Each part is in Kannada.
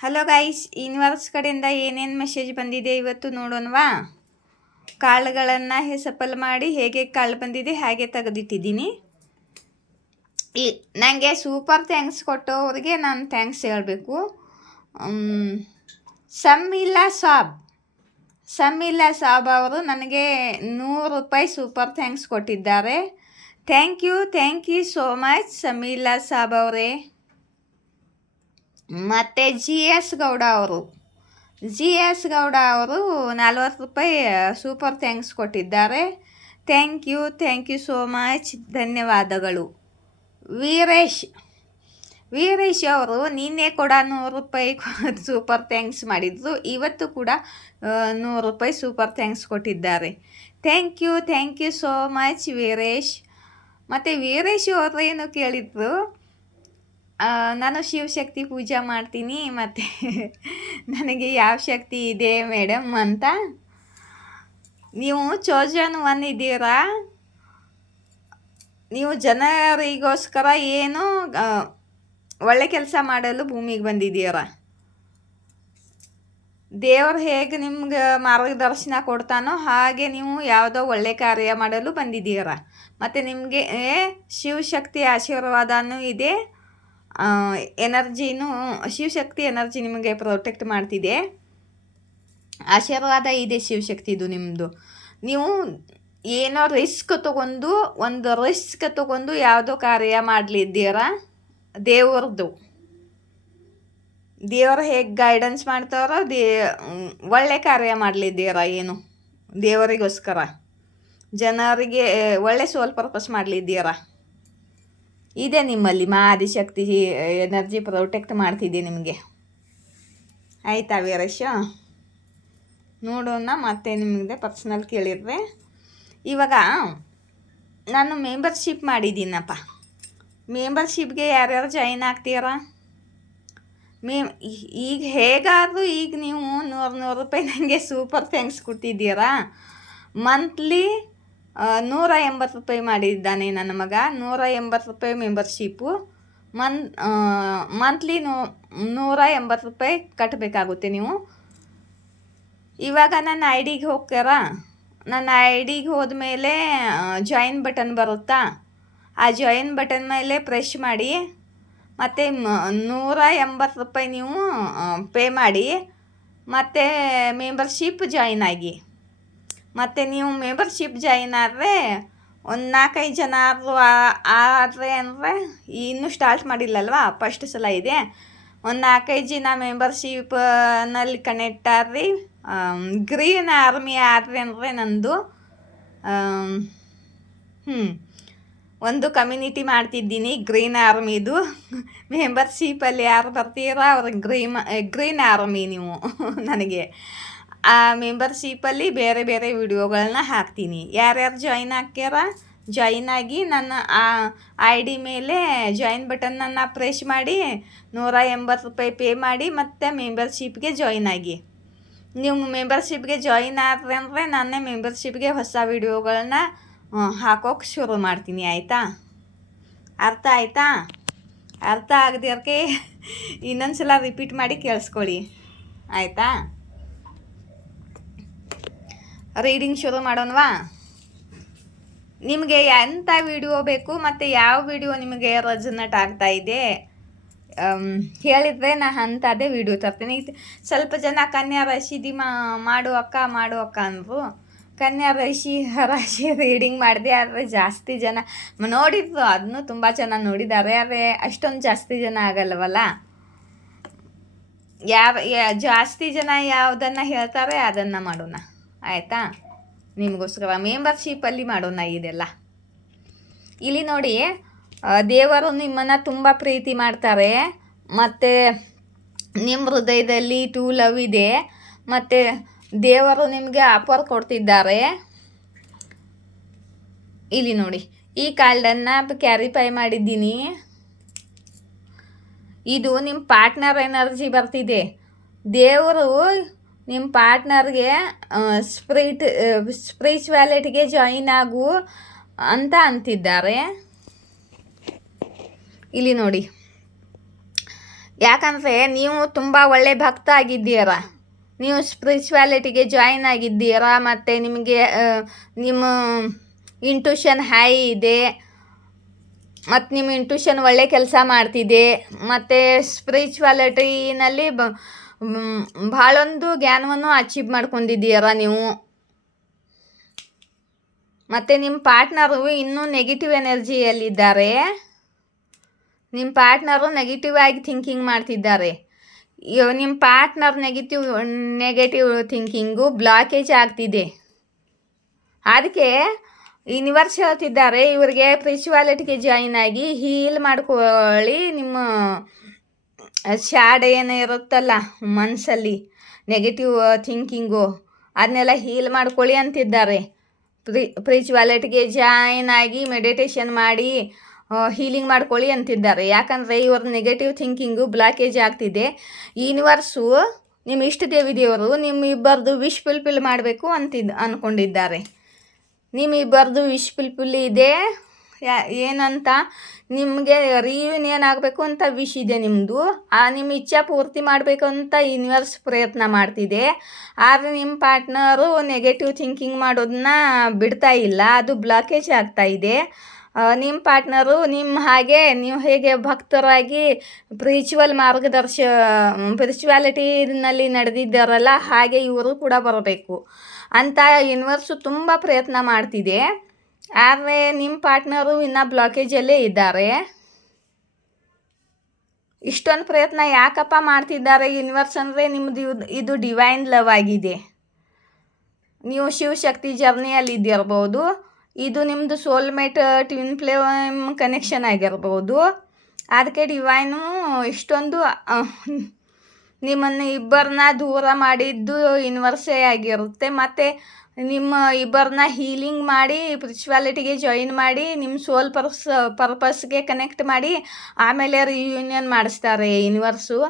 ಹಲೋ ಗೈಸ್, ಯೂನಿವರ್ಸ್ ಕಡೆಯಿಂದ ಏನೇನು ಮೆಸೇಜ್ ಬಂದಿದೆ ಇವತ್ತು ನೋಡೋಣವಾ. ಕಾಳುಗಳನ್ನು ಸಫಲ್ ಮಾಡಿ ಹೇಗೆ ಕಾಳು ಬಂದಿದೆ ಹಾಗೆ ತೆಗೆದಿಟ್ಟಿದ್ದೀನಿ. ನನಗೆ ಸೂಪರ್ ಥ್ಯಾಂಕ್ಸ್ ಕೊಟ್ಟವ್ರಿಗೆ ನಾನು ಥ್ಯಾಂಕ್ಸ್ ಹೇಳಬೇಕು. ಸಮ್ಮಿಲ್ಲಾ ಸಾಬ್ ಅವರು ನನಗೆ 100 ರೂಪಾಯಿ ಸೂಪರ್ ಥ್ಯಾಂಕ್ಸ್ ಕೊಟ್ಟಿದ್ದಾರೆ. Thank you so much Samiulla Saab ಅವರೇ. ಮತ್ತು ಜಿ ಎಸ್ ಗೌಡ ಅವರು 40 ರೂಪಾಯಿ ಸೂಪರ್ ಥ್ಯಾಂಕ್ಸ್ ಕೊಟ್ಟಿದ್ದಾರೆ. ಥ್ಯಾಂಕ್ ಯು ಸೋ ಮಚ್, ಧನ್ಯವಾದಗಳು. ವೀರೇಶ್ ಅವರು ನಿನ್ನೆ ಕೂಡ 100 ರೂಪಾಯಿ ಸೂಪರ್ ಥ್ಯಾಂಕ್ಸ್ ಮಾಡಿದ್ರು. ಇವತ್ತು ಕೂಡ 100 ರೂಪಾಯಿ ಸೂಪರ್ ಥ್ಯಾಂಕ್ಸ್ ಕೊಟ್ಟಿದ್ದಾರೆ. Thank you so much Veeresh. ಮತ್ತು ವೀರೇಶ್ ಅವರು ಏನು ಕೇಳಿದ್ರು, ನಾನು ಶಿವಶಕ್ತಿ ಪೂಜೆ ಮಾಡ್ತೀನಿ ಮತ್ತು ನನಗೆ ಯಾವ ಶಕ್ತಿ ಇದೆ ಮೇಡಮ್ ಅಂತ. ನೀವು ಚೋಜನ್ ಒನ್ ಇದ್ದೀರಾ, ನೀವು ಜನರಿಗೋಸ್ಕರ ಏನು ಒಳ್ಳೆ ಕೆಲಸ ಮಾಡಲು ಭೂಮಿಗೆ ಬಂದಿದ್ದೀರ. ದೇವರು ಹೇಗೆ ನಿಮ್ಗೆ ಮಾರ್ಗದರ್ಶನ ಕೊಡ್ತಾನೋ ಹಾಗೆ ನೀವು ಯಾವುದೋ ಒಳ್ಳೆ ಕಾರ್ಯ ಮಾಡಲು ಬಂದಿದ್ದೀರ. ಮತ್ತು ನಿಮಗೆ ಶಿವಶಕ್ತಿ ಆಶೀರ್ವಾದನೂ ಇದೆ, ಎನರ್ಜಿನೂ ಶಿವಶಕ್ತಿ ಎನರ್ಜಿ ನಿಮಗೆ ಪ್ರೊಟೆಕ್ಟ್ ಮಾಡ್ತಿದೆ, ಆಶೀರ್ವಾದ ಇದೆ ಶಿವಶಕ್ತಿದು ನಿಮ್ಮದು. ನೀವು ಏನೋ ರಿಸ್ಕ್ ತಗೊಂಡು ಯಾವುದೋ ಕಾರ್ಯ ಮಾಡಲಿದ್ದೀರ. ದೇವರು ಹೇಗೆ ಗೈಡೆನ್ಸ್ ಮಾಡ್ತಾರೋ ಒಳ್ಳೆ ಕಾರ್ಯ ಮಾಡಲಿದ್ದೀರ. ಏನು ದೇವರಿಗೋಸ್ಕರ ಜನರಿಗೆ ಒಳ್ಳೆ ಸೋಲ್ ಪರ್ಪಸ್ ಮಾಡಲಿದ್ದೀರ. ಇದೆ ನಿಮ್ಮಲ್ಲಿ ಆದಿಶಕ್ತಿ ಎನರ್ಜಿ ಪ್ರೊಟೆಕ್ಟ್ ಮಾಡ್ತಿದ್ದೆ ನಿಮಗೆ. ಆಯಿತಾ ವೀರೇಶ್? ನೋಡೋಣ. ಮತ್ತೆ ನಿಮಗೆ ಪರ್ಸ್ನಲ್ ಕೇಳಿದ್ರೆ, ಇವಾಗ ನಾನು ಮೆಂಬರ್ಶಿಪ್ ಮಾಡಿದ್ದೀನಪ್ಪ. ಮೆಂಬರ್ಶಿಪ್ಗೆ ಯಾರ್ಯಾರು ಜಾಯಿನ್ ಆಗ್ತೀರಾ? ಈಗ ಹೇಗಾದರೂ ಈಗ ನೀವು 100 ರೂಪಾಯಿ ನನಗೆ ಸೂಪರ್ ಥ್ಯಾಂಕ್ಸ್ ಕೊಟ್ಟಿದ್ದೀರಾ. ಮಂತ್ಲಿ 180 ರೂಪಾಯಿ ಮಾಡಿದ್ದಾನೆ ನನ್ನ ಮಗ. 180 ರೂಪಾಯಿ ಮೆಂಬರ್ಶಿಪ್ಪು. ಮಂತ್ಲಿ 180 ರೂಪಾಯಿ ಕಟ್ಟಬೇಕಾಗುತ್ತೆ ನೀವು. ಇವಾಗ ನನ್ನ ಐ ಡಿಗೆ ಹೋಗ್ತಾರಾ, ನನ್ನ ಐ ಡಿಗೆ ಹೋದ್ಮೇಲೆ ಜಾಯಿನ್ ಬಟನ್ ಬರುತ್ತಾ, ಆ ಜಾಯಿನ್ ಬಟನ್ ಮೇಲೆ ಪ್ರೆಶ್ ಮಾಡಿ ಮತ್ತು 180 ರೂಪಾಯಿ ನೀವು ಪೇ ಮಾಡಿ ಮತ್ತು ಮೆಂಬರ್ಶಿಪ್ ಜಾಯಿನ್ ಆಗಿ. ಮತ್ತು ನೀವು ಮೆಂಬರ್ಶಿಪ್ ಜಾಯಿನ್ ಆದರೆ ಒಂದು 4-5 ಜನ ಆದರೆ ಅಂದರೆ ಇನ್ನೂ ಸ್ಟಾರ್ಟ್ ಮಾಡಿಲ್ಲಲ್ವ, ಫಸ್ಟ್ ಸಲ ಇದೆ. ಒಂದು 4-5 ಜನ ಮೆಂಬರ್ಶಿಪ್ನಲ್ಲಿ ಕನೆಕ್ಟ್ ಆದ್ರಿ, ಗ್ರೀನ್ ಆರ್ಮಿ ಆದರೆ ಅಂದರೆ ನಂದು ಒಂದು ಕಮ್ಯುನಿಟಿ ಮಾಡ್ತಿದ್ದೀನಿ ಗ್ರೀನ್ ಆರ್ಮಿದು. ಮೆಂಬರ್ಶಿಪ್ಪಲ್ಲಿ ಯಾರು ಬರ್ತೀರೋ ಅವ್ರಿಗೆ ಗ್ರೀನ್ ಆರ್ಮಿ ನೀವು ನನಗೆ. ಆ ಮೆಂಬರ್ಶಿಪ್ಪಲ್ಲಿ ಬೇರೆ ಬೇರೆ ವಿಡಿಯೋಗಳನ್ನ ಹಾಕ್ತೀನಿ. ಯಾರ್ಯಾರು ಜಾಯಿನ್ ಆಗ್ತೀರ ಜಾಯಿನ್ ಆಗಿ ನನ್ನ ಆ ಐ ಡಿ ಮೇಲೆ ಜಾಯಿನ್ ಬಟನ್ನನ್ನು ಪ್ರೆಸ್ ಮಾಡಿ 180 ರೂಪಾಯಿ ಪೇ ಮಾಡಿ ಮತ್ತು ಮೆಂಬರ್ಶಿಪ್ಗೆ ಜಾಯಿನ್ ಆಗಿ. ನೀವು ಮೆಂಬರ್ಶಿಪ್ಗೆ ಜಾಯಿನ್ ಆದರೆ ಅಂದರೆ ನಾನೇ ಮೆಂಬರ್ಶಿಪ್ಗೆ ಹೊಸ ವಿಡಿಯೋಗಳನ್ನ ಹಾಕೋಕೆ ಶುರು ಮಾಡ್ತೀನಿ. ಆಯಿತಾ? ಅರ್ಥ ಆಯಿತಾ? ಅರ್ಥ ಆಗದಿರೋಕ್ಕೆ ಇನ್ನೊಂದು ಸಲ ರಿಪೀಟ್ ಮಾಡಿ ಕೇಳಿಸ್ಕೊಳ್ಳಿ. ಆಯಿತಾ? ರೀಡಿಂಗ್ ಶುರು ಮಾಡೋಣವಾ? ನಿಮಗೆ ಎಂಥ ವಿಡಿಯೋ ಬೇಕು ಮತ್ತು ಯಾವ ವಿಡಿಯೋ ನಿಮಗೆ ರೆಸನೇಟ್ ಆಗ್ತಾ ಇದೆ ಹೇಳಿದರೆ ನಾನು ಅಂಥದ್ದೇ ವಿಡಿಯೋ ತರ್ತೀನಿ. ಸ್ವಲ್ಪ ಜನ ಕನ್ಯಾ ರಾಶಿದಿ ಮಾಡು ಅಕ್ಕ ಅಂದರು. ಕನ್ಯಾ ರಾಶಿ ರೀಡಿಂಗ್ ಮಾಡಿದೆ, ಆದರೆ ಜಾಸ್ತಿ ಜನ ನೋಡಿದ್ರು, ಅದನ್ನು ತುಂಬ ಜನ ನೋಡಿದ್ದಾರೆ, ಆದರೆ ಅಷ್ಟೊಂದು ಜಾಸ್ತಿ ಜನ ಆಗಲ್ಲವಲ್ಲ. ಜಾಸ್ತಿ ಜನ ಯಾವುದನ್ನು ಹೇಳ್ತಾರೆ ಅದನ್ನು ಮಾಡೋಣ. ಆಯಿತಾ? ನಿಮಗೋಸ್ಕರ ಮೆಂಬರ್ಶಿಪ್ಪಲ್ಲಿ ಮಾಡೋಣ ಇದೆಲ್ಲ. ಇಲ್ಲಿ ನೋಡಿ, ದೇವರು ನಿಮ್ಮನ್ನು ತುಂಬ ಪ್ರೀತಿ ಮಾಡ್ತಾರೆ ಮತ್ತು ನಿಮ್ಮ ಹೃದಯದಲ್ಲಿ ಟೂ ಲವ್ ಇದೆ ಮತ್ತು ದೇವರು ನಿಮಗೆ ಆಫರ್ ಕೊಡ್ತಿದ್ದಾರೆ. ಇಲ್ಲಿ ನೋಡಿ, ಈ ಕಾರ್ಡನ್ನು ಕ್ಯಾರಿಫೈ ಮಾಡಿದ್ದೀನಿ. ಇದು ನಿಮ್ಮ ಪಾರ್ಟ್ನರ್ ಎನರ್ಜಿ ಬರ್ತಿದೆ. ದೇವರು ನಿಮ್ಮ ಪಾರ್ಟ್ನರ್ಗೆ ಸ್ಪಿರಿಚುವಾಲಿಟಿಗೆ ಜಾಯಿನ್ ಆಗು ಅಂತ ಅಂತಿದ್ದಾರೆ. ಇಲ್ಲಿ ನೋಡಿ, ಯಾಕಂದರೆ ನೀವು ತುಂಬ ಒಳ್ಳೆ ಭಕ್ತ ಆಗಿದ್ದೀರಾ, ನೀವು ಸ್ಪಿರಿಚುವಾಲಿಟಿಗೆ ಜಾಯಿನ್ ಆಗಿದ್ದೀರಾ, ಮತ್ತು ನಿಮಗೆ ನಿಮ್ಮ ಇಂಟ್ಯೂಷನ್ ಹೈ ಇದೆ, ಮತ್ತು ನಿಮ್ಮ ಇಂಟ್ಯೂಷನ್ ಒಳ್ಳೆ ಕೆಲಸ ಮಾಡ್ತಿದೆ, ಮತ್ತು ಸ್ಪಿರಿಚುವಾಲಿಟಿನಲ್ಲಿ ಭಾಳೊಂದು ಜ್ಞಾನವನ್ನು ಅಚೀವ್ ಮಾಡ್ಕೊಂಡಿದ್ದೀರಾ ನೀವು. ಮತ್ತು ನಿಮ್ಮ ಪಾರ್ಟ್ನರು ಇನ್ನೂ ನೆಗೆಟಿವ್ ಎನರ್ಜಿಯಲ್ಲಿದ್ದಾರೆ. ನಿಮ್ಮ ಪಾರ್ಟ್ನರು ನೆಗೆಟಿವ್ ಆಗಿ ಥಿಂಕಿಂಗ್ ಮಾಡ್ತಿದ್ದಾರೆ. ನಿಮ್ಮ ಪಾರ್ಟ್ನರ್ ನೆಗೆಟಿವ್ ಥಿಂಕಿಂಗು ಬ್ಲಾಕೇಜ್ ಆಗ್ತಿದೆ. ಅದಕ್ಕೆ ಯೂನಿವರ್ಸ್ ಹೇಳ್ತಿದ್ದಾರೆ ಇವರಿಗೆ ಸ್ಪಿರಿಚುವಾಲಿಟಿಗೆ ಜಾಯಿನ್ ಆಗಿ ಹೀಲ್ ಮಾಡ್ಕೊಳ್ಳಿ. ನಿಮ್ಮ ಶಾಡ್ ಏನು ಇರುತ್ತಲ್ಲ ಮನಸ್ಸಲ್ಲಿ ನೆಗೆಟಿವ್ ಥಿಂಕಿಂಗು ಅದನ್ನೆಲ್ಲ ಹೀಲ್ ಮಾಡ್ಕೊಳ್ಳಿ ಅಂತಿದ್ದಾರೆ. ಸ್ಪಿರಿಚುವಾಲಿಟಿಗೆ ಜಾಯಿನ್ ಆಗಿ ಮೆಡಿಟೇಷನ್ ಮಾಡಿ ಹೀಲಿಂಗ್ ಮಾಡ್ಕೊಳ್ಳಿ ಅಂತಿದ್ದಾರೆ. ಯಾಕಂದರೆ ಇವ್ರ ನೆಗೆಟಿವ್ ಥಿಂಕಿಂಗು ಬ್ಲಾಕೇಜ್ ಆಗ್ತಿದೆ. ಯೂನಿವರ್ಸು ನಿಮ್ಮ ಇಷ್ಟ ದೇವಿದೇವರು ನಿಮ್ಮಿಬ್ಬರದು ವಿಶ್ ಫುಲ್ಫಿಲ್ ಮಾಡಬೇಕು ಅಂದ್ಕೊಂಡಿದ್ದಾರೆ. ನಿಮ್ಮಿಬ್ಬರದು ವಿಶ್ ಫುಲ್ಫಿಲ್ ಇದೆ. ಏನಂತ ನಿಮಗೆ ರಿಯೂನಿಯನ್ ಆಗಬೇಕು ಅಂತ ವಿಶ್ ಇದೆ ನಿಮ್ಮದು. ನಿಮ್ಮ ಇಚ್ಛೆ ಪೂರ್ತಿ ಮಾಡಬೇಕು ಅಂತ ಯೂನಿವರ್ಸ್ ಪ್ರಯತ್ನ ಮಾಡ್ತಿದೆ. ಆದರೆ ನಿಮ್ಮ ಪಾರ್ಟ್ನರು ನೆಗೆಟಿವ್ ಥಿಂಕಿಂಗ್ ಮಾಡೋದನ್ನ ಬಿಡ್ತಾ ಇಲ್ಲ, ಅದು ಬ್ಲಾಕೇಜ್ ಆಗ್ತಾ ಇದೆ. ನಿಮ್ಮ ಪಾರ್ಟ್ನರು ನಿಮ್ಮ ಹಾಗೆ ನೀವು ಹೇಗೆ ಭಕ್ತರಾಗಿ ಸ್ಪಿರಿಚುವಾಲಿಟಿನಲ್ಲಿ ನಡೆದಿದ್ದಾರಲ್ಲ ಹಾಗೆ ಇವರು ಕೂಡ ಬರಬೇಕು ಅಂತ ಯೂನಿವರ್ಸು ತುಂಬ ಪ್ರಯತ್ನ ಮಾಡ್ತಿದೆ. ಆದರೆ ನಿಮ್ಮ ಪಾರ್ಟ್ನರು ಇನ್ನೂ ಬ್ಲಾಕೇಜಲ್ಲೇ ಇದ್ದಾರೆ. ಇಷ್ಟೊಂದು ಪ್ರಯತ್ನ ಯಾಕಪ್ಪ ಮಾಡ್ತಿದ್ದಾರೆ ಯೂನಿವರ್ಸ್ ಅಂದರೆ ನಿಮ್ಮದು ಇದು ಡಿವೈನ್ ಲವ್ ಆಗಿದೆ. ನೀವು ಶಿವಶಕ್ತಿ ಜರ್ನಿಯಲ್ಲಿ ಇದ್ದಿರ್ಬೋದು. ಇದು ನಿಮ್ಮದು ಸೋಲ್ಮೇಟ್ ಟ್ವಿನ್ ಫ್ಲೇಮ್ ಕನೆಕ್ಷನ್ ಆಗಿರ್ಬೋದು. ಅದಕ್ಕೆ ಡಿವೈನು ಇಷ್ಟೊಂದು ನಿಮ್ಮನ್ನು ಇಬ್ಬರನ್ನ ದೂರ ಮಾಡಿದ್ದು ಯೂನಿವರ್ಸೇ ಆಗಿರುತ್ತೆ. ಮತ್ತು ನಿಮ್ಮ ಇಬ್ಬರನ್ನ ಹೀಲಿಂಗ್ ಮಾಡಿ ಸ್ಪಿರಿಚುವಾಲಿಟಿಗೆ ಜಾಯಿನ್ ಮಾಡಿ ನಿಮ್ಮ ಸೋಲ್ ಪರ್ಪಸ್ಗೆ ಕನೆಕ್ಟ್ ಮಾಡಿ ಆಮೇಲೆ ರಿಯೂನಿಯನ್ ಮಾಡಿಸ್ತಾರೆ ಯೂನಿವರ್ಸು.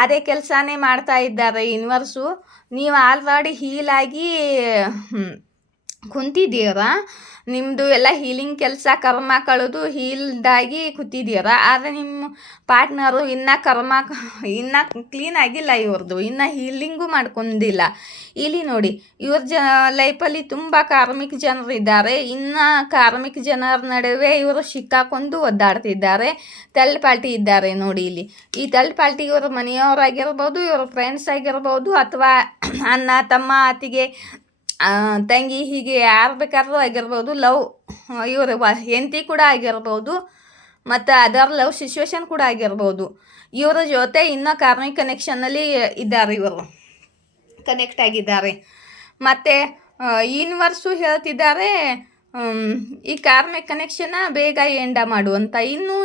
ಅದೇ ಕೆಲಸನೇ ಮಾಡ್ತಾ ಇದ್ದಾರೆ ಯೂನಿವರ್ಸು. ನೀವು ಆಲ್ರೆಡಿ ಹೀಲಾಗಿ ಕುಂತಿದ್ದೀರಾ. ನಿಮ್ಮದು ಎಲ್ಲ ಹೀಲಿಂಗ್ ಕೆಲಸ ಕರ್ಮ ಕಳೆದು ಹೀಲ್ಡಾಗಿ ಕೂತಿದ್ದೀರಾ. ಆದರೆ ನಿಮ್ಮ ಪಾರ್ಟ್ನರು ಇನ್ನೂ ಕ್ಲೀನ್ ಆಗಿಲ್ಲ. ಇವ್ರದ್ದು ಇನ್ನೂ ಹೀಲಿಂಗು ಮಾಡ್ಕೊಂಡಿಲ್ಲ. ಇಲ್ಲಿ ನೋಡಿ, ಇವ್ರ ಲೈಫಲ್ಲಿ ತುಂಬ ಕಾರ್ಮಿಕ ಜನರು ಇದ್ದಾರೆ. ಇನ್ನು ಕಾರ್ಮಿಕ ಜನರ ನಡುವೆ ಇವರು ಸಿಕ್ಕಾಕೊಂಡು ಒದ್ದಾಡ್ತಿದ್ದಾರೆ. ಥರ್ಡ್ ಪಾರ್ಟಿ ಇದ್ದಾರೆ ನೋಡಿ ಇಲ್ಲಿ. ಈ ಥರ್ಡ್ ಪಾರ್ಟಿ ಇವ್ರ ಮನೆಯವರಾಗಿರ್ಬೋದು, ಇವ್ರ ಫ್ರೆಂಡ್ಸ್ ಆಗಿರ್ಬೋದು, ಅಥವಾ ಅಣ್ಣ ತಮ್ಮ ಅತ್ತಿಗೆ ತಂಗಿ ಹೀಗೆ ಯಾರು ಬೇಕಾದ್ರೂ ಆಗಿರ್ಬೋದು. ಲವ್ ಇವರು ಹೆಂಡತಿ ಕೂಡ ಆಗಿರ್ಬೋದು, ಮತ್ತು ಅದರ್ ಲವ್ ಸಿಚುವೇಶನ್ ಕೂಡ ಆಗಿರ್ಬೋದು. ಇವರ ಜೊತೆ ಇನ್ನೂ ಕಾರ್ಮಿಕ್ ಕನೆಕ್ಷನ್ನಲ್ಲಿ ಇದ್ದಾರೆ, ಇವರು ಕನೆಕ್ಟ್ ಆಗಿದ್ದಾರೆ. ಮತ್ತು ಯೂನಿವರ್ಸು ಹೇಳ್ತಿದ್ದಾರೆ ಈ ಕಾರ್ಮಿಕ್ ಕನೆಕ್ಷನ್ನ ಬೇಗ ಎಂಡ ಮಾಡುವಂತ. ಇನ್ನೂ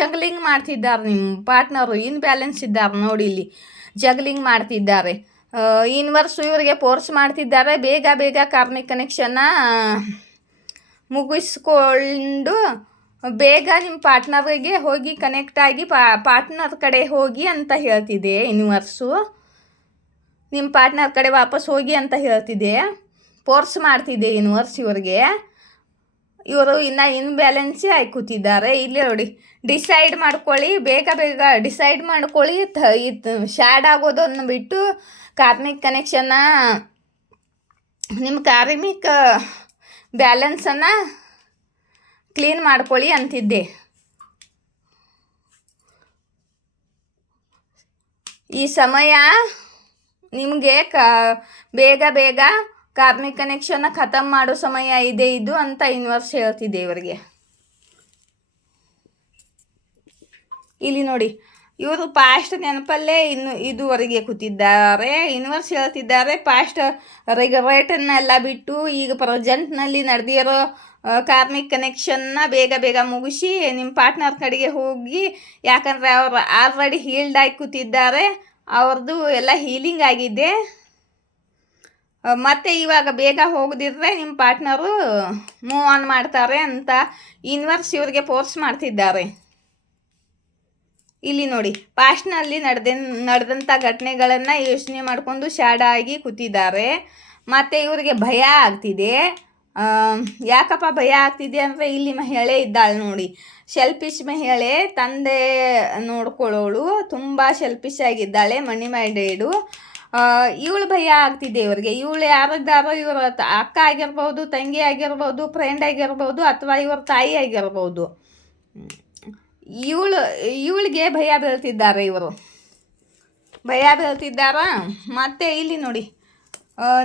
ಜಗ್ಲಿಂಗ್ ಮಾಡ್ತಿದ್ದಾರೆ ನಿಮ್ಮ ಪಾರ್ಟ್ನರು, ಬ್ಯಾಲೆನ್ಸ್ ಇದ್ದಾರೆ ನೋಡಿ ಇಲ್ಲಿ, ಜಗ್ಲಿಂಗ್ ಮಾಡ್ತಿದ್ದಾರೆ. ಯೂನಿವರ್ಸು ಇವರಿಗೆ ಫೋರ್ಸ್ ಮಾಡ್ತಿದ್ದಾರೆ ಬೇಗ ಬೇಗ ಕಾರ್ಮಿಕ್ ಕನೆಕ್ಷನ್ನ ಮುಗಿಸ್ಕೊಂಡು ಬೇಗ ನಿಮ್ಮ ಪಾರ್ಟ್ನರಿಗೆ ಹೋಗಿ ಕನೆಕ್ಟ್ ಆಗಿ ಪಾರ್ಟ್ನರ್ ಕಡೆ ಹೋಗಿ ಅಂತ ಹೇಳ್ತಿದೆ ಯೂನಿವರ್ಸು. ನಿಮ್ಮ ಪಾರ್ಟ್ನರ್ ಕಡೆ ವಾಪಸ್ ಹೋಗಿ ಅಂತ ಹೇಳ್ತಿದೆ, ಫೋರ್ಸ್ ಮಾಡ್ತಿದೆ ಯೂನಿವರ್ಸ್ ಇವ್ರಿಗೆ. ಇವರು ಇನ್ನೂ ಇನ್ಬ್ಯಾಲೆನ್ಸೇ ಆಗಿ ಕೂತಿದ್ದಾರೆ. ಇಲ್ಲಿ ನೋಡಿ, ಡಿಸೈಡ್ ಮಾಡ್ಕೊಳ್ಳಿ, ಬೇಗ ಬೇಗ ಡಿಸೈಡ್ ಮಾಡ್ಕೊಳ್ಳಿ. ಶಾಡ್ ಆಗೋದನ್ನು ಬಿಟ್ಟು ಕಾರ್ಮಿಕ್ ಕನೆಕ್ಷನ್ನ, ನಿಮ್ಮ ಕಾರ್ಮಿಕ್ ಬ್ಯಾಲೆನ್ಸನ್ನು ಕ್ಲೀನ್ ಮಾಡ್ಕೊಳ್ಳಿ ಅಂತಿದ್ದೆ. ಈ ಸಮಯ ನಿಮಗೆ ಬೇಗ ಬೇಗ ಕಾರ್ಮಿಕ್ ಕನೆಕ್ಷನ್ನ ಖತಮ್ ಮಾಡೋ ಸಮಯ ಇದೆ ಇದು ಅಂತ ಯೂನಿವರ್ಸ್ ಹೇಳ್ತಿದೆ ಇವರಿಗೆ. ಇಲ್ಲಿ ನೋಡಿ, ಇವರು ಪಾಸ್ಟ್ ನೆನಪಲ್ಲೇ ಇದುವರೆಗೆ ಕೂತಿದ್ದಾರೆ. ಯೂನಿವರ್ಸ್ ಹೇಳ್ತಿದ್ದಾರೆ ಪಾಸ್ಟ್ ರಿಗ್ರೆಟನ್ನೆಲ್ಲ ಬಿಟ್ಟು ಈಗ ಪ್ರೆಸೆಂಟ್ನಲ್ಲಿ ನಡೆದಿರೋ ಕಾರ್ಮಿಕ್ ಕನೆಕ್ಷನ್ನ ಬೇಗ ಬೇಗ ಮುಗಿಸಿ ನಿಮ್ಮ ಪಾರ್ಟ್ನರ್ ಕಡೆಗೆ ಹೋಗಿ. ಯಾಕಂದರೆ ಅವರು ಆಲ್ರೆಡಿ ಹೀಲ್ಡ್ ಆಗಿ ಕೂತಿದ್ದಾರೆ, ಅವ್ರದ್ದು ಎಲ್ಲ ಹೀಲಿಂಗ್ ಆಗಿದೆ. ಮತ್ತು ಇವಾಗ ಬೇಗ ಹೋಗದಿದ್ರೆ ನಿಮ್ಮ ಪಾರ್ಟ್ನರು ಮೂವ್ ಆನ್ ಮಾಡ್ತಾರೆ ಅಂತ ಯೂನಿವರ್ಸ್ ಇವ್ರಿಗೆ ಫೋರ್ಸ್ ಮಾಡ್ತಿದ್ದಾರೆ. ಇಲ್ಲಿ ನೋಡಿ, ಪಾಸ್ಟ್ನಲ್ಲಿ ನಡೆದಂಥ ಘಟನೆಗಳನ್ನು ಯೋಚನೆ ಮಾಡಿಕೊಂಡು ಶಾಡ್ ಆಗಿ ಕೂತಿದ್ದಾರೆ. ಮತ್ತು ಇವರಿಗೆ ಭಯ ಆಗ್ತಿದೆ. ಯಾಕಪ್ಪ ಭಯ ಆಗ್ತಿದೆ ಅಂದರೆ ಇಲ್ಲಿ ಮಹಿಳೆ ಇದ್ದಾಳೆ ನೋಡಿ, ಶೆಲ್ಫಿಶ್ ಮಹಿಳೆ, ತಂದೆ ನೋಡ್ಕೊಳ್ಳೋಳು, ತುಂಬ ಶೆಲ್ಫಿಶ್ ಆಗಿದ್ದಾಳೆ, ಮನಿ ಮೈಂಡೆಡು. ಇವಳು ಭಯ ಆಗ್ತಿದೆ ಇವ್ರಿಗೆ. ಇವಳು ಯಾರಿದ್ದಾರೋ ಇವರ ಅಕ್ಕ ಆಗಿರ್ಬೋದು, ತಂಗಿ ಆಗಿರ್ಬೋದು, ಫ್ರೆಂಡ್ ಆಗಿರ್ಬೋದು, ಅಥವಾ ಇವ್ರ ತಾಯಿ ಆಗಿರ್ಬೋದು. ಇವಳಿಗೆ ಭಯ ಬೀಳ್ತಿದ್ದಾರೆ ಇವರು, ಭಯ ಬೀಳ್ತಿದ್ದಾರಾ. ಮತ್ತು ಇಲ್ಲಿ ನೋಡಿ,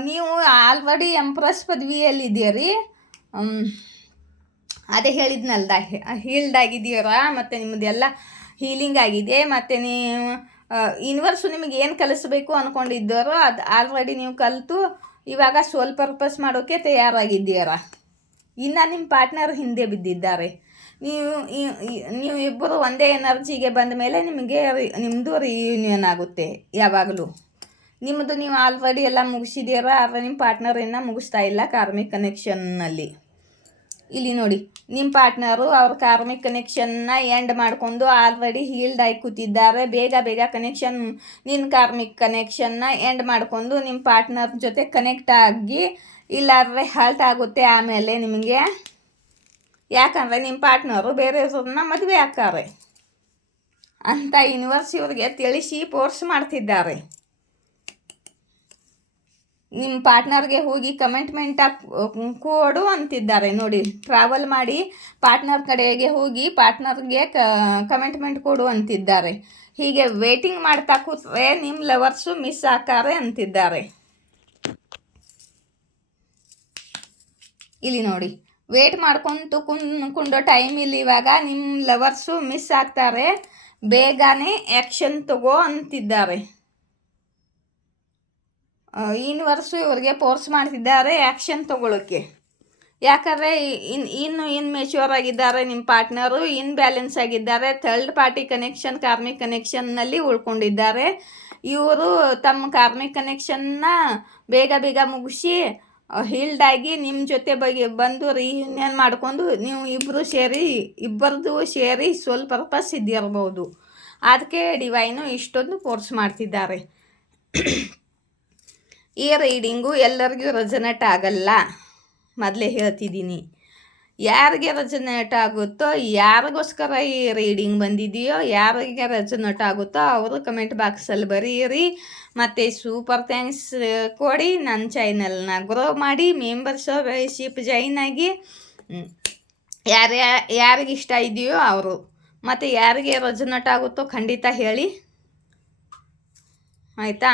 ನೀವು ಆಲ್ರೆಡಿ ಎಂಪ್ರೆಸ್ ಪದವಿಯಲ್ಲಿದ್ದೀರಿ, ಅದೇ ಹೇಳಿದ್ನಲ್ದ, ಹೀಲ್ಡ್ ಆಗಿದ್ದೀರ, ಮತ್ತು ನಿಮ್ಮದೆಲ್ಲ ಹೀಲಿಂಗ್ ಆಗಿದೆ, ಮತ್ತು ನೀವು ಯೂನಿವರ್ಸು ನಿಮಗೆ ಏನು ಕಲಿಸ್ಬೇಕು ಅಂದ್ಕೊಂಡಿದ್ದಾರೋ ಅದು ಆಲ್ರೆಡಿ ನೀವು ಕಲಿತು ಇವಾಗ ಸೋಲ್ ಪರ್ಪಸ್ ಮಾಡೋಕ್ಕೆ ತಯಾರಾಗಿದ್ದೀರ. ಇನ್ನು ನಿಮ್ಮ ಪಾರ್ಟ್ನರ್ ಹಿಂದೆ ಬಿದ್ದಿದ್ದಾರೆ. ನೀವು ಇಬ್ಬರು ಒಂದೇ ಎನರ್ಜಿಗೆ ಬಂದ ಮೇಲೆ ನಿಮ್ಮದು ರಿಯೂನಿಯನ್ ಆಗುತ್ತೆ. ಯಾವಾಗಲೂ ನಿಮ್ಮದು ನೀವು ಆಲ್ರೆಡಿ ಎಲ್ಲ ಮುಗಿಸಿದ್ದೀರ, ಆದರೆ ನಿಮ್ಮ ಪಾರ್ಟ್ನರ್ ಇನ್ನೂ ಮುಗಿಸ್ತಾ ಇಲ್ಲ ಕಾರ್ಮಿಕ್ ಕನೆಕ್ಷನ್ನಲ್ಲಿ. ಇಲ್ಲಿ ನೋಡಿ, ನಿಮ್ಮ ಪಾರ್ಟ್ನರು ಅವ್ರ ಕಾರ್ಮಿಕ್ ಕನೆಕ್ಷನ್ನ ಎಂಡ್ ಮಾಡ್ಕೊಂಡು ಆಲ್ರೆಡಿ ಹೀಲ್ಡ್ ಆಗಿ ಕೂತಿದ್ದಾರೆ. ಬೇಗ ಕನೆಕ್ಷನ್, ನಿನ್ನ ಕಾರ್ಮಿಕ್ ಕನೆಕ್ಷನ್ನ ಎಂಡ್ ಮಾಡ್ಕೊಂಡು ನಿಮ್ಮ ಪಾರ್ಟ್ನರ್ ಜೊತೆ ಕನೆಕ್ಟ್ ಆಗಿ, ಇಲ್ಲಾದರೆ ಹಾಲ್ಟ್ ಆಗುತ್ತೆ ಆಮೇಲೆ ನಿಮಗೆ. ಯಾಕಂದರೆ ನಿಮ್ಮ ಪಾರ್ಟ್ನರು ಬೇರೆಯವ್ರನ್ನ ಮದುವೆ ಆಗ್ತಾರೆ ಅಂತ ಯೂನಿವರ್ಸ್ ಇವ್ರಿಗೆ ತಿಳಿಸಿ ಫೋರ್ಸ್ ಮಾಡ್ತಿದ್ದಾರೆ. ನಿಮ್ಮ ಪಾರ್ಟ್ನರ್ಗೆ ಹೋಗಿ ಕಮಿಟ್ಮೆಂಟ್ ಕೊಡು ಅಂತಿದ್ದಾರೆ ನೋಡಿ. ಟ್ರಾವೆಲ್ ಮಾಡಿ ಪಾರ್ಟ್ನರ್ ಕಡೆಗೆ ಹೋಗಿ ಪಾರ್ಟ್ನರ್ಗೆ ಕಮಿಟ್ಮೆಂಟ್ ಕೊಡು ಅಂತಿದ್ದಾರೆ. ಹೀಗೆ ವೇಟಿಂಗ್ ಮಾಡ್ತಾ ಕೂತ್ರೆ ನಿಮ್ಮ ಲವರ್ಸು ಮಿಸ್ ಆಗ್ತಾರೆ ಅಂತಿದ್ದಾರೆ. ಇಲ್ಲಿ ನೋಡಿ, ವೇಟ್ ಮಾಡ್ಕೊಂತು ಕುಂಡೋ ಟೈಮಿಲ್ಲಿ ಇವಾಗ ನಿಮ್ಮ ಲವರ್ಸು ಮಿಸ್ ಆಗ್ತಾರೆ, ಬೇಗನೆ ಆ್ಯಕ್ಷನ್ ತಗೋ ಅಂತಿದ್ದಾರೆ. ಯೂನಿವರ್ಸು ಇವ್ರಿಗೆ ಫೋರ್ಸ್ ಮಾಡ್ತಿದ್ದಾರೆ ಆ್ಯಕ್ಷನ್ ತೊಗೊಳೋಕ್ಕೆ. ಯಾಕಂದರೆ ಇನ್ನು ಮೆಚ್ಯೂರ್ ಆಗಿದ್ದಾರೆ ನಿಮ್ಮ ಪಾರ್ಟ್ನರು, ಬ್ಯಾಲೆನ್ಸ್ ಆಗಿದ್ದಾರೆ, ಥರ್ಡ್ ಪಾರ್ಟಿ ಕನೆಕ್ಷನ್ ಕಾರ್ಮಿಕ್ ಕನೆಕ್ಷನ್ನಲ್ಲಿ ಉಳ್ಕೊಂಡಿದ್ದಾರೆ. ಇವರು ತಮ್ಮ ಕಾರ್ಮಿಕ್ ಕನೆಕ್ಷನ್ನ ಬೇಗ ಮುಗಿಸಿ ಹೀಲ್ಡಾಗಿ ನಿಮ್ಮ ಜೊತೆ ಬಂದು ರಿಯೂನಿಯನ್ ಮಾಡ್ಕೊಂಡು ನೀವು ಇಬ್ಬರದು ಸೇರಿ ಸೋಲ್ ಪರ್ಪಸ್ ಇದ್ದಿರ್ಬೋದು. ಅದಕ್ಕೆ ಡಿವೈನು ಇಷ್ಟೊಂದು ಫೋರ್ಸ್ ಮಾಡ್ತಿದ್ದಾರೆ. ಈ ರೀಡಿಂಗು ಎಲ್ಲರಿಗೂ ರೆಸನೇಟ್ ಆಗಲ್ಲ, ಮೊದಲೇ ಹೇಳ್ತಿದ್ದೀನಿ. ಯಾರಿಗೆ ರೆಸನೇಟ್ ಆಗುತ್ತೋ, ಯಾರಿಗೋಸ್ಕರ ಈ ರೀಡಿಂಗ್ ಬಂದಿದೆಯೋ, ಯಾರಿಗೆ ರೆಸನೇಟ್ ಆಗುತ್ತೋ ಅವರು ಕಮೆಂಟ್ ಬಾಕ್ಸಲ್ಲಿ ಬರೀರಿ. ಮತ್ತು ಸೂಪರ್ ಥ್ಯಾಂಕ್ಸ್ ಕೊಡಿ. ನನ್ನ ಚಾನಲ್ನ ಗ್ರೋ ಮಾಡಿ, ಮೆಂಬರ್ಶಿಪ್ ಜಾಯಿನ್ ಆಗಿ. ಯಾರಿಗೆ ಇಷ್ಟ ಇದೆಯೋ ಅವರು, ಮತ್ತು ಯಾರಿಗೆ ರೆಸನೇಟ್ ಆಗುತ್ತೋ ಖಂಡಿತ ಹೇಳಿ, ಆಯಿತಾ.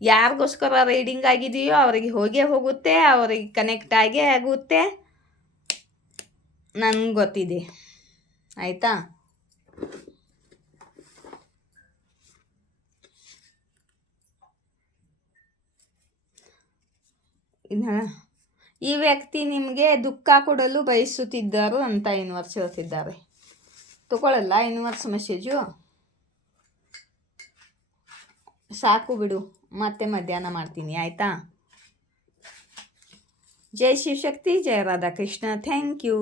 ಯಾರಿಗೋಸ್ಕರ ರೀಡಿಂಗ್ ಆಗಿದೆಯೋ ಅವರಿಗೆ ಹೋಗುತ್ತೆ, ಅವರಿಗೆ ಕನೆಕ್ಟ್ ಆಗೇ ಆಗುತ್ತೆ, ನನಗೆ ಗೊತ್ತಿದೆ, ಆಯಿತಾ. ಈ ವ್ಯಕ್ತಿ ನಿಮಗೆ ದುಃಖ ಕೊಡಲು ಬಯಸುತ್ತಿದ್ದರು ಅಂತ ಯೂನಿವರ್ಸ್ ಹೇಳ್ತಿದ್ದಾರೆ. ತಗೊಳ್ಳಲ್ಲ ಯೂನಿವರ್ಸ್ ಮೆಸೇಜು, ಸಾಕು ಬಿಡು, ಮತ್ತೆ ಮಧ್ಯಾಹ್ನ ಮಾಡ್ತೀನಿ, ಆಯಿತಾ. ಜೈ ಶಿವಶಕ್ತಿ, ಜಯ ರಾಧಾಕೃಷ್ಣ, ಥ್ಯಾಂಕ್ ಯು.